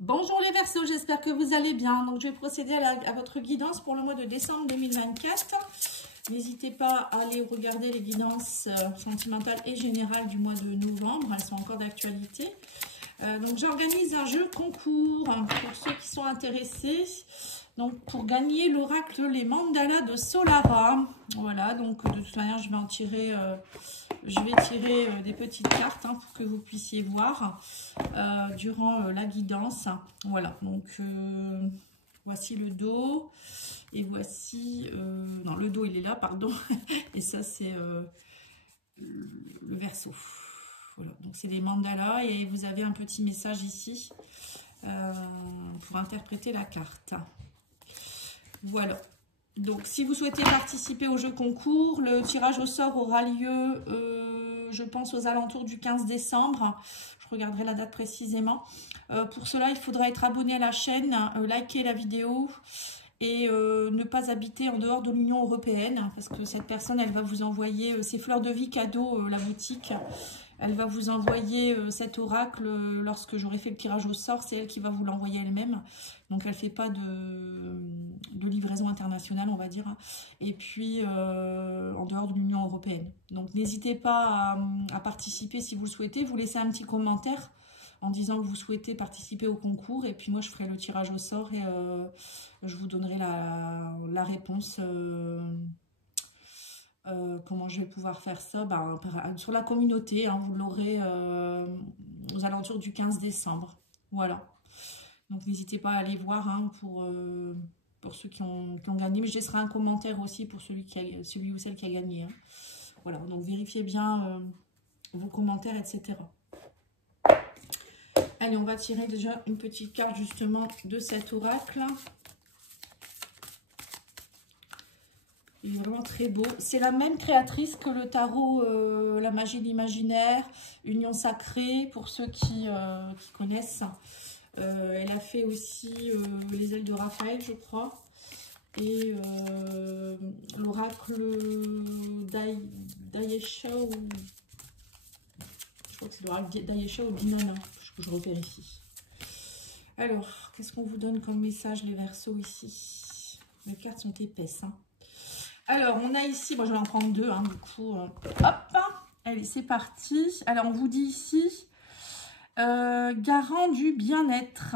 Bonjour les Verseaux, j'espère que vous allez bien. Donc je vais procéder à votre guidance pour le mois de décembre 2024. N'hésitez pas à aller regarder les guidances sentimentales et générales du mois de novembre. Elles sont encore d'actualité. Donc j'organise un jeu concours pour ceux qui sont intéressés. Donc pour gagner l'oracle Les Mandalas de Solara. Voilà, donc de toute manière je vais en tirer... Je vais tirer des petites cartes pour que vous puissiez voir durant la guidance. Voilà, donc voici le dos. Et voici... non, le dos, il est là, pardon. Et ça, c'est le Verseau. Voilà, donc c'est les mandalas. Et vous avez un petit message ici pour interpréter la carte. Voilà. Donc, si vous souhaitez participer au jeu concours, le tirage au sort aura lieu, je pense, aux alentours du 15 décembre. Je regarderai la date précisément. Pour cela, il faudra être abonné à la chaîne, liker la vidéo et ne pas habiter en dehors de l'Union européenne. Parce que cette personne, elle va vous envoyer ses fleurs de vie cadeau, la boutique. Elle va vous envoyer cet oracle lorsque j'aurai fait le tirage au sort. C'est elle qui va vous l'envoyer elle-même. Donc, elle ne fait pas de livraison internationale, on va dire. Et puis, en dehors de l'Union européenne. Donc, n'hésitez pas à participer si vous le souhaitez. Vous laissez un petit commentaire en disant que vous souhaitez participer au concours. Et puis, moi, je ferai le tirage au sort et je vous donnerai la réponse. Comment je vais pouvoir faire ça sur la communauté, vous l'aurez aux alentours du 15 décembre. Voilà. Donc, n'hésitez pas à aller voir pour ceux qui ont gagné. Mais je laisserai un commentaire aussi pour celui ou celle qui a gagné. Voilà. Donc, vérifiez bien vos commentaires, etc. Allez, on va tirer déjà une petite carte justement de cet oracle. Il est vraiment très beau. C'est la même créatrice que le tarot La magie de l'imaginaire, Union sacrée, pour ceux qui connaissent. Elle a fait aussi les ailes de Raphaël, je crois. Et l'oracle d'Ayesha, je crois que c'est l'oracle d'Ayesha ou d'Inanna, que je revérifie. Alors, qu'est-ce qu'on vous donne comme message, les Verseaux, ici? Les cartes sont épaisses, Alors, on a ici, moi je vais en prendre deux, du coup, hop, allez, c'est parti. Alors, on vous dit ici, garant du bien-être.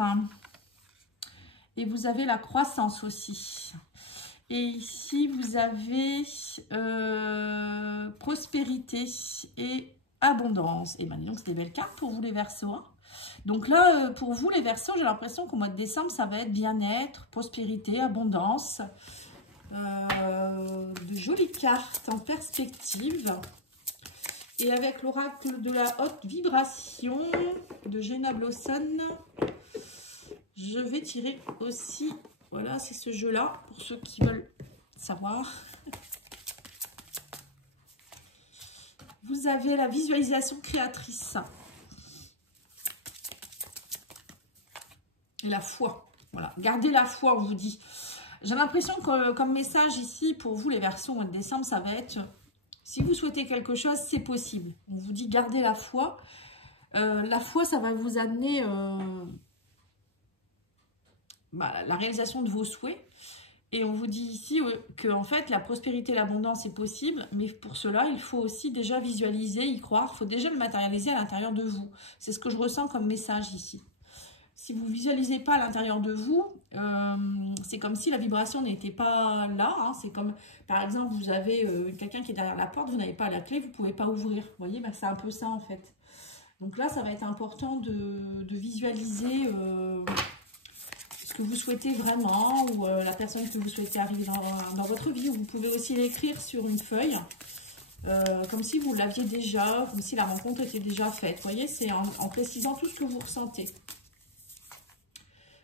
Et vous avez la croissance aussi. Et ici, vous avez prospérité et abondance. Et maintenant, c'est des belles cartes pour vous, les Verseaux. Donc là, pour vous, les Verseaux, j'ai l'impression qu'au mois de décembre, ça va être bien-être, prospérité, abondance. De jolies cartes en perspective. Et avec l'oracle de la haute vibration de Jenna Blossom, je vais tirer aussi, voilà, c'est ce jeu-là, pour ceux qui veulent savoir. Vous avez la visualisation créatrice. Et la foi. Voilà, gardez la foi, on vous dit. J'ai l'impression que comme message ici, pour vous les Verseaux au mois de décembre, ça va être, si vous souhaitez quelque chose, c'est possible. On vous dit gardez la foi. La foi, ça va vous amener la réalisation de vos souhaits. Et on vous dit ici que en fait, la prospérité et l'abondance est possible. Mais pour cela, il faut aussi déjà visualiser, y croire. Il faut déjà le matérialiser à l'intérieur de vous. C'est ce que je ressens comme message ici. Si vous ne visualisez pas à l'intérieur de vous, c'est comme si la vibration n'était pas là. C'est comme, par exemple, vous avez quelqu'un qui est derrière la porte, vous n'avez pas la clé, vous ne pouvez pas ouvrir. Vous voyez, c'est un peu ça en fait. Donc là, ça va être important de visualiser ce que vous souhaitez vraiment ou la personne que vous souhaitez arriver dans votre vie. Vous pouvez aussi l'écrire sur une feuille, comme si vous l'aviez déjà, comme si la rencontre était déjà faite. Vous voyez, c'est en précisant tout ce que vous ressentez.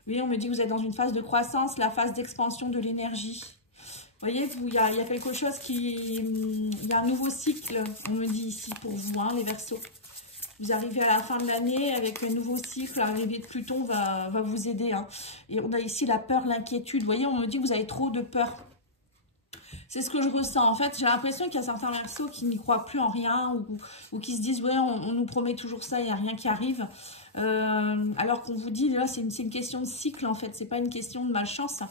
Oui, on me dit que vous êtes dans une phase de croissance, la phase d'expansion de l'énergie. Vous voyez, il y a quelque chose il y a un nouveau cycle, on me dit ici pour vous, les Verseaux. Vous arrivez à la fin de l'année avec un nouveau cycle, l'arrivée de Pluton va vous aider. Et on a ici la peur, l'inquiétude. Vous voyez, on me dit que vous avez trop de peur. C'est ce que je ressens. En fait, j'ai l'impression qu'il y a certains Verseaux qui n'y croient plus en rien ou qui se disent, ouais, on nous promet toujours ça, il n'y a rien qui arrive. Alors qu'on vous dit, là, c'est une question de cycle, en fait. C'est pas une question de malchance.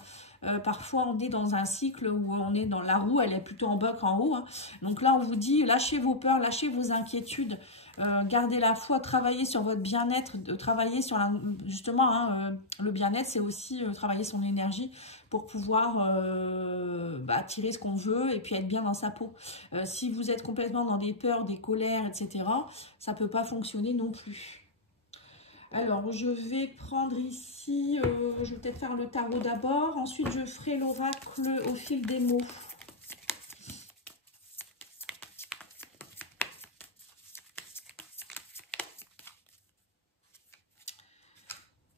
Parfois, on est dans un cycle où on est dans la roue, elle est plutôt en bas qu'en haut. Hein. Donc là, on vous dit, lâchez vos peurs, lâchez vos inquiétudes. Gardez la foi, travaillez sur votre bien-être, travaillez sur justement le bien-être, c'est aussi travailler son énergie pour pouvoir attirer ce qu'on veut et puis être bien dans sa peau. Si vous êtes complètement dans des peurs, des colères, etc., ça ne peut pas fonctionner non plus. Alors, je vais prendre ici, je vais peut-être faire le tarot d'abord, ensuite je ferai l'oracle au fil des mots.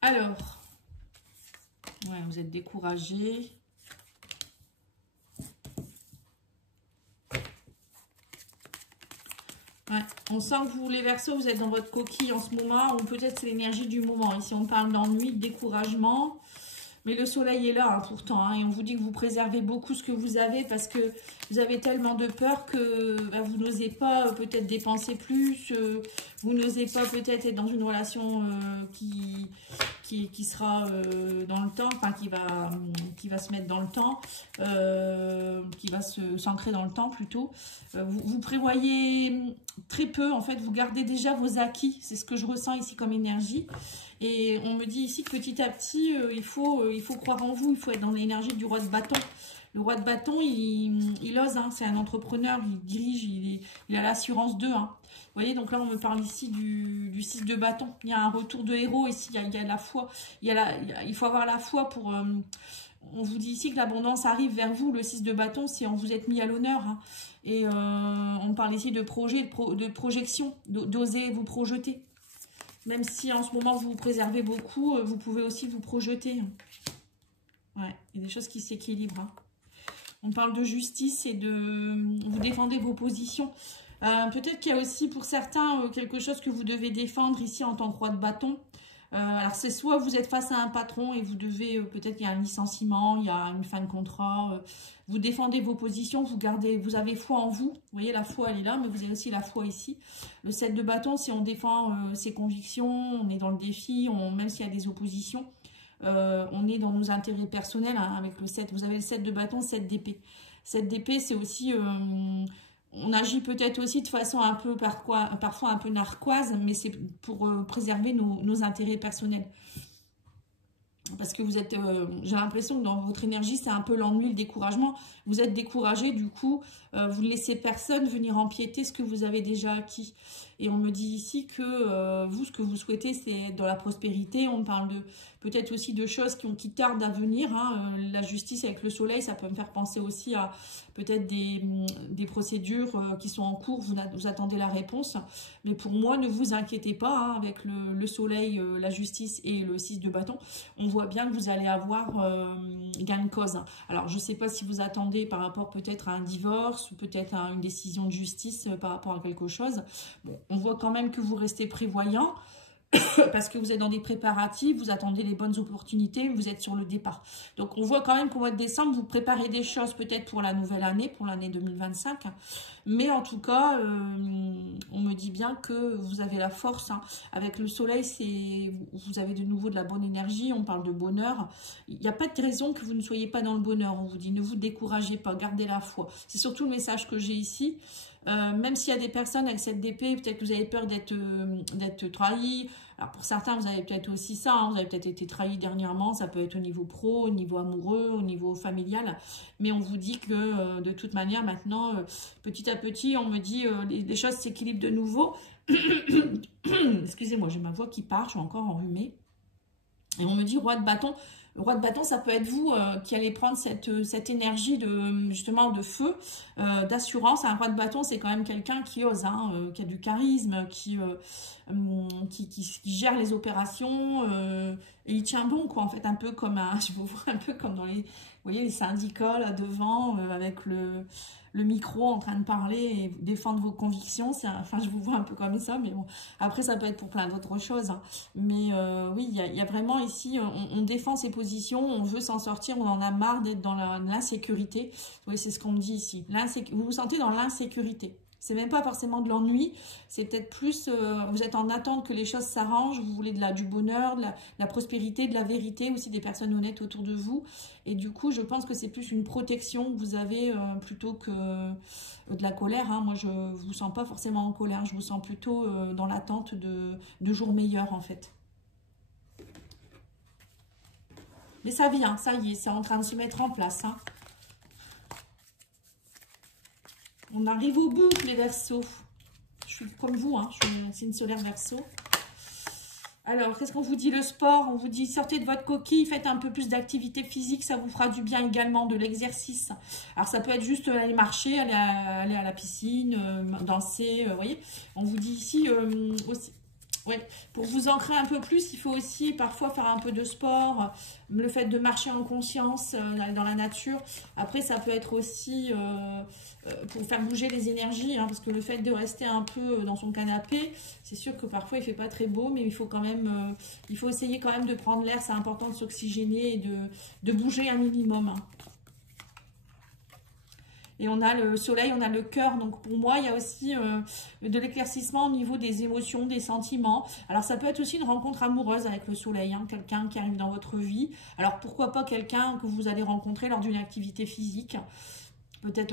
Alors, ouais, vous êtes découragés. Ouais, on sent que vous, les Verseaux, vous êtes dans votre coquille en ce moment, ou peut-être c'est l'énergie du moment. Ici, on parle d'ennui, de découragement. Mais le soleil est là, hein, pourtant. Hein, et on vous dit que vous préservez beaucoup ce que vous avez parce que vous avez tellement de peur que vous n'osez pas peut-être dépenser plus. Vous n'osez pas peut-être être dans une relation qui sera dans le temps, enfin qui va se mettre dans le temps, qui va s'ancrer dans le temps plutôt. Vous prévoyez très peu, en fait, vous gardez déjà vos acquis. C'est ce que je ressens ici comme énergie. Et on me dit ici que petit à petit, il faut croire en vous, il faut être dans l'énergie du roi de bâton. Le roi de bâton, il ose, hein, c'est un entrepreneur, il dirige, il a l'assurance d'eux. Hein. Vous voyez, donc là, on me parle ici du 6 de bâton. Il y a un retour de héros ici, il y a de la foi. Il faut avoir la foi pour... on vous dit ici que l'abondance arrive vers vous, le 6 de bâton, si on vous êtes mis à l'honneur. Hein. Et on parle ici de projet, de projection, d'oser vous projeter. Même si en ce moment vous vous préservez beaucoup, vous pouvez aussi vous projeter. Ouais, il y a des choses qui s'équilibrent. Hein. On parle de justice et de... Vous défendez vos positions. Peut-être qu'il y a aussi pour certains quelque chose que vous devez défendre ici en tant que roi de bâton. Alors c'est soit vous êtes face à un patron et vous devez, peut-être qu'il y a un licenciement, il y a une fin de contrat, vous défendez vos positions, vous avez foi en vous, vous voyez la foi elle est là, mais vous avez aussi la foi ici. Le 7 de bâton, si on défend ses convictions, on est dans le défi, même s'il y a des oppositions, on est dans nos intérêts personnels hein, avec le 7, vous avez le 7 de bâton, 7 d'épée. 7 d'épée c'est aussi... on agit peut-être aussi de façon un peu parfois un peu narquoise, mais c'est pour préserver nos intérêts personnels. Parce que vous êtes, j'ai l'impression que dans votre énergie, c'est un peu l'ennui, le découragement. Vous êtes découragé, du coup, vous ne laissez personne venir empiéter ce que vous avez déjà acquis. Et on me dit ici que vous, ce que vous souhaitez, c'est dans la prospérité. On parle peut-être aussi de choses qui tardent à venir. Hein. La justice avec le soleil, ça peut me faire penser aussi à peut-être des procédures qui sont en cours. Vous attendez la réponse. Mais pour moi, ne vous inquiétez pas. Hein, avec le soleil, la justice et le 6 de bâton, on voit bien que vous allez avoir gain de cause. Hein. Alors, je ne sais pas si vous attendez par rapport peut-être à un divorce ou peut-être à une décision de justice par rapport à quelque chose. Bon, on voit quand même que vous restez prévoyant parce que vous êtes dans des préparatifs, vous attendez les bonnes opportunités, vous êtes sur le départ. Donc, on voit quand même qu'au mois de décembre, vous préparez des choses peut-être pour la nouvelle année, pour l'année 2025. Mais en tout cas, on me dit bien que vous avez la force. Hein. Avec le soleil, vous avez de nouveau de la bonne énergie, on parle de bonheur. Il n'y a pas de raison que vous ne soyez pas dans le bonheur. On vous dit, ne vous découragez pas, gardez la foi. C'est surtout le message que j'ai ici. Même s'il y a des personnes avec cette épée, peut-être que vous avez peur d'être trahi. Alors pour certains, vous avez peut-être aussi ça, hein, vous avez peut-être été trahi dernièrement, ça peut être au niveau pro, au niveau amoureux, au niveau familial. Mais on vous dit que de toute manière, maintenant, petit à petit, on me dit les choses s'équilibrent de nouveau. Excusez-moi, j'ai ma voix qui part, je suis encore enrhumée. Et on me dit roi de bâton. Le roi de bâton, ça peut être vous qui allez prendre cette énergie justement de feu, d'assurance. Un roi de bâton, c'est quand même quelqu'un qui ose, hein, qui a du charisme, qui gère les opérations et il tient bon, quoi, en fait, un peu comme je vous vois un peu comme dans les, vous voyez, les syndicats là devant avec le micro en train de parler et défendre vos convictions. Enfin, je vous vois un peu comme ça, mais bon, après, ça peut être pour plein d'autres choses. Hein. Mais oui, il y a vraiment ici, on défend ses positions, on veut s'en sortir, on en a marre d'être dans l'insécurité. Oui, c'est ce qu'on me dit ici. Vous vous sentez dans l'insécurité. C'est même pas forcément de l'ennui, c'est peut-être plus, vous êtes en attente que les choses s'arrangent, vous voulez du bonheur, de la prospérité, de la vérité, aussi des personnes honnêtes autour de vous. Et du coup, je pense que c'est plus une protection que vous avez plutôt que de la colère. Hein. Moi, je ne vous sens pas forcément en colère, je vous sens plutôt dans l'attente de jours meilleurs en fait. Mais ça vient, ça y est, c'est en train de se mettre en place. Hein. On arrive au bout, les Verseaux. Je suis comme vous, hein, je suis signe solaire Verseau. Alors, qu'est-ce qu'on vous dit? Le sport, on vous dit sortez de votre coquille, faites un peu plus d'activité physique, ça vous fera du bien également, de l'exercice. Alors, ça peut être juste aller marcher, aller à la piscine, danser, vous voyez. On vous dit ici aussi... Ouais, pour vous ancrer un peu plus, il faut aussi parfois faire un peu de sport, le fait de marcher en conscience dans la nature. Après, ça peut être aussi pour faire bouger les énergies, hein, parce que le fait de rester un peu dans son canapé, c'est sûr que parfois il fait pas très beau, mais il faut quand même, il faut essayer quand même de prendre l'air. C'est important de s'oxygéner et de bouger un minimum. Hein. Et on a le soleil, on a le cœur. Donc pour moi, il y a aussi de l'éclaircissement au niveau des émotions, des sentiments. Alors ça peut être aussi une rencontre amoureuse avec le soleil, hein, quelqu'un qui arrive dans votre vie. Alors pourquoi pas quelqu'un que vous allez rencontrer lors d'une activité physique, peut-être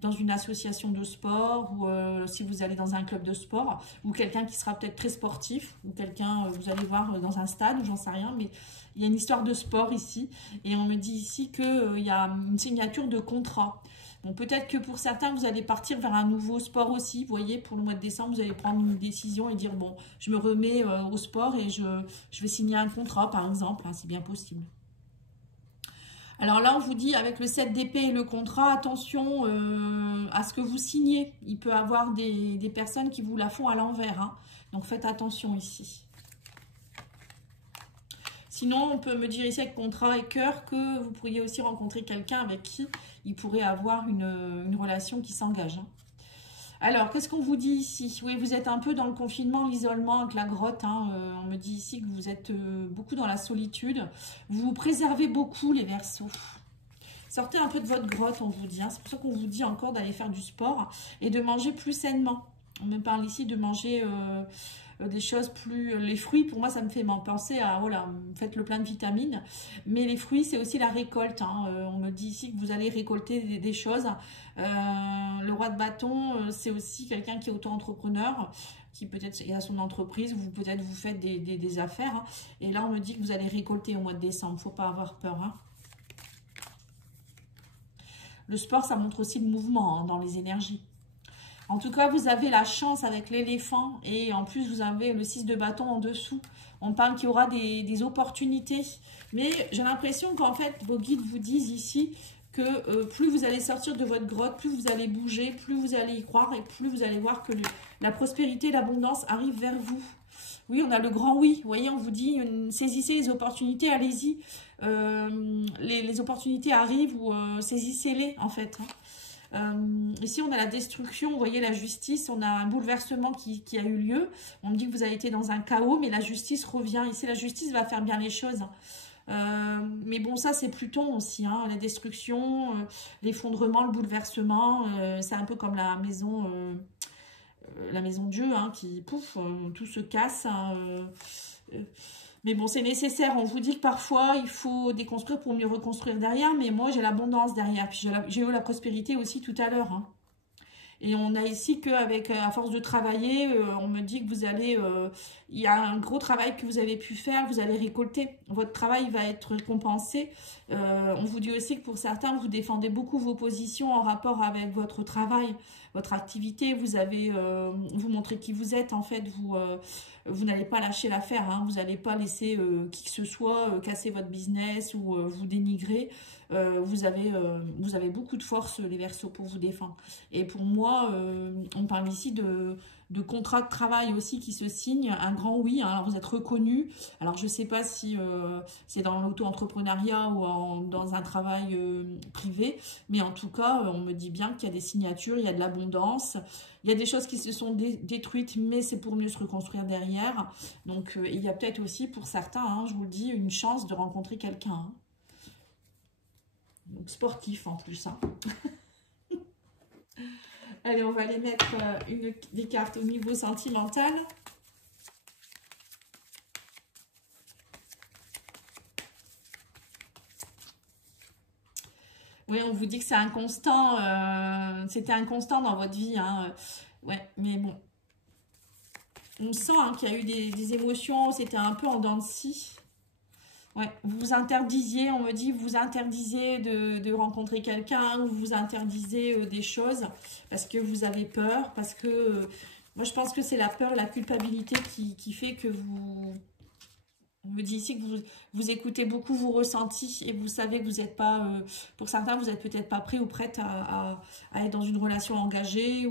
dans une association de sport, ou si vous allez dans un club de sport, ou quelqu'un qui sera peut-être très sportif, ou quelqu'un, vous allez voir dans un stade, ou j'en sais rien, mais il y a une histoire de sport ici. Et on me dit ici qu'il y a une signature de contrat. Bon, peut-être que pour certains, vous allez partir vers un nouveau sport aussi. Vous voyez, pour le mois de décembre, vous allez prendre une décision et dire, bon, je me remets au sport et je vais signer un contrat, par exemple, hein, c'est bien possible. Alors là, on vous dit, avec le 7 d'épée et le contrat, attention à ce que vous signez. Il peut y avoir des personnes qui vous la font à l'envers. Hein. Donc, faites attention ici. Sinon, on peut me dire ici avec contrat et cœur que vous pourriez aussi rencontrer quelqu'un avec qui il pourrait avoir une relation qui s'engage. Hein. Alors, qu'est-ce qu'on vous dit ici? Oui, vous êtes un peu dans le confinement, l'isolement avec la grotte. Hein. On me dit ici que vous êtes beaucoup dans la solitude. Vous vous préservez beaucoup, les Verseaux. Sortez un peu de votre grotte, on vous dit. Hein. C'est pour ça qu'on vous dit encore d'aller faire du sport et de manger plus sainement. On me parle ici de manger... des choses plus... Les fruits, pour moi, ça me fait penser à, voilà, faites le plein de vitamines. Mais les fruits, c'est aussi la récolte. Hein. On me dit ici que vous allez récolter des choses. Le roi de bâton, c'est aussi quelqu'un qui est auto-entrepreneur, qui peut-être a son entreprise, ou peut-être vous faites des affaires. Hein. Et là, on me dit que vous allez récolter au mois de décembre. Il ne faut pas avoir peur. Hein. Le sport, ça montre aussi le mouvement, hein, dans les énergies. En tout cas, vous avez la chance avec l'éléphant et en plus, vous avez le 6 de bâton en dessous. On parle qu'il y aura des opportunités. Mais j'ai l'impression qu'en fait, vos guides vous disent ici que plus vous allez sortir de votre grotte, plus vous allez bouger, plus vous allez y croire et plus vous allez voir que la prospérité, l'abondance arrive vers vous. Oui, on a le grand oui. Vous voyez, on vous dit, saisissez les opportunités, allez-y. Les opportunités arrivent ou saisissez-les en fait. Hein. Ici, on a la destruction, vous voyez la justice, on a un bouleversement qui a eu lieu. On me dit que vous avez été dans un chaos, mais la justice revient. Ici, la justice va faire bien les choses. Mais bon, ça, c'est Pluton aussi. Hein, la destruction, l'effondrement, le bouleversement. C'est un peu comme la maison Dieu, hein, qui, pouf, tout se casse. Hein, mais bon, c'est nécessaire. On vous dit que parfois, il faut déconstruire pour mieux reconstruire derrière. Mais moi, j'ai l'abondance derrière. Puis j'ai eu la prospérité aussi tout à l'heure. Hein. Et on a ici qu'avec, à force de travailler, on me dit que vous allez... il y a un gros travail que vous avez pu faire, vous allez récolter. Votre travail va être récompensé. On vous dit aussi que pour certains, vous défendez beaucoup vos positions en rapport avec votre travail, votre activité. Vous avez... vous montrez qui vous êtes, en fait. Vous n'allez pas lâcher l'affaire. Hein. Vous n'allez pas laisser qui que ce soit casser votre business ou vous dénigrer. Vous avez beaucoup de force, les Verseaux, pour vous défendre. Et pour moi, on parle ici de contrat de travail aussi qui se signe, un grand oui. Hein. Alors vous êtes reconnu. Alors je ne sais pas si c'est dans l'auto-entrepreneuriat ou dans un travail privé, mais en tout cas, on me dit bien qu'il y a des signatures, il y a de l'abondance. Il y a des choses qui se sont détruites, mais c'est pour mieux se reconstruire derrière. Donc il y a peut-être aussi pour certains, hein, je vous le dis, une chance de rencontrer quelqu'un. Hein. Donc sportif en plus. Hein. Allez, on va aller mettre des cartes au niveau sentimental. Oui, on vous dit que c'est inconstant. C'était inconstant dans votre vie. Hein. Ouais, mais bon. On sent hein, qu'il y a eu des émotions. C'était un peu en dents de scie. Ouais, vous vous interdisiez, on me dit, vous vous interdisiez de rencontrer quelqu'un, vous vous interdisiez des choses parce que vous avez peur, parce que moi je pense que c'est la peur, la culpabilité qui fait que vous... On me dit ici que vous écoutez beaucoup vos ressentis et vous savez que vous n'êtes pas, pour certains, vous n'êtes peut-être pas prêt ou prête à être dans une relation engagée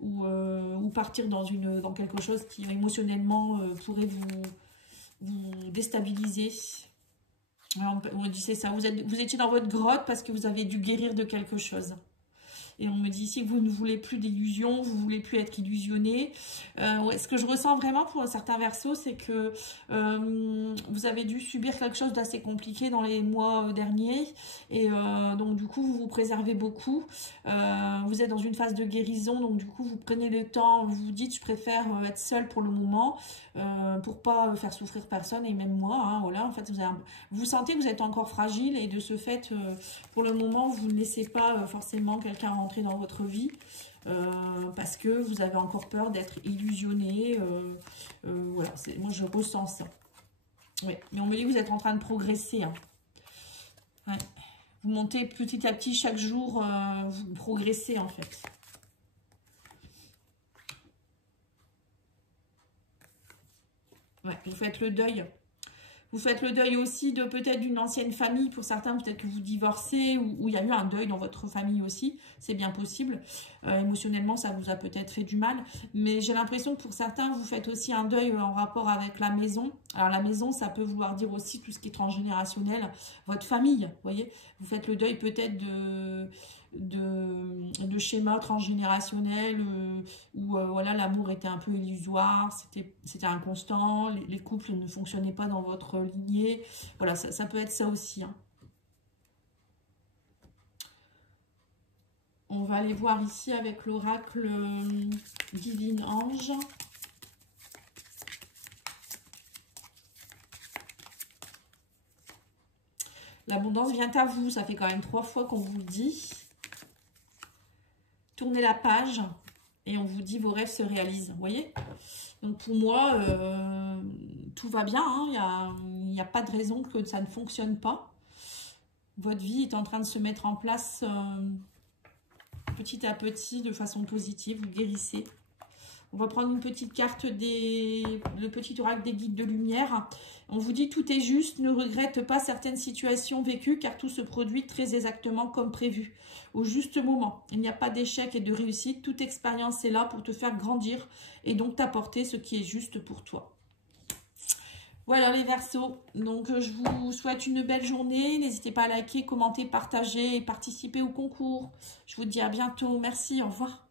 ou partir dans quelque chose qui émotionnellement pourrait vous déstabiliser. On dit c'est ça, vous étiez dans votre grotte parce que vous avez dû guérir de quelque chose. Et on me dit ici que vous ne voulez plus d'illusions, vous ne voulez plus être illusionné. Ouais, ce que je ressens vraiment pour certains Verseaux, c'est que vous avez dû subir quelque chose d'assez compliqué dans les mois derniers. Et donc du coup, vous vous préservez beaucoup. Vous êtes dans une phase de guérison, donc du coup, vous prenez le temps, vous vous dites, je préfère être seule pour le moment, pour pas faire souffrir personne, et même moi. Hein, voilà, en fait, vous sentez que vous êtes encore fragile, et de ce fait, pour le moment, vous ne laissez pas forcément quelqu'un rentrer dans votre vie parce que vous avez encore peur d'être illusionné. Voilà, moi je ressens ça. Ouais. Mais on me dit que vous êtes en train de progresser. Hein. Ouais. Vous montez petit à petit chaque jour, vous progressez en fait. Ouais, vous faites le deuil. Vous faites le deuil aussi de peut-être d'une ancienne famille. Pour certains, peut-être que vous divorcez ou il y a eu un deuil dans votre famille aussi. C'est bien possible. Émotionnellement, ça vous a peut-être fait du mal. Mais j'ai l'impression que pour certains, vous faites aussi un deuil en rapport avec la maison. Alors la maison, ça peut vouloir dire aussi tout ce qui est transgénérationnel. Votre famille, vous voyez. Vous faites le deuil peut-être de schémas transgénérationnels où voilà, l'amour était un peu illusoire, c'était inconstant, les couples ne fonctionnaient pas dans votre lignée. Voilà, ça peut être ça aussi. Hein. On va aller voir ici avec l'oracle Divine Ange. L'abondance vient à vous, ça fait quand même 3 fois qu'on vous le dit. Tournez la page et on vous dit vos rêves se réalisent, vous voyez. Donc pour moi, tout va bien, hein. Il n'y a pas de raison que ça ne fonctionne pas. Votre vie est en train de se mettre en place petit à petit de façon positive, vous guérissez. On va prendre une petite carte le petit oracle des guides de lumière. On vous dit tout est juste, ne regrette pas certaines situations vécues car tout se produit très exactement comme prévu, au juste moment. Il n'y a pas d'échec et de réussite, toute expérience est là pour te faire grandir et donc t'apporter ce qui est juste pour toi. Voilà les Verseaux, donc je vous souhaite une belle journée, n'hésitez pas à liker, commenter, partager et participer au concours. Je vous dis à bientôt, merci, au revoir.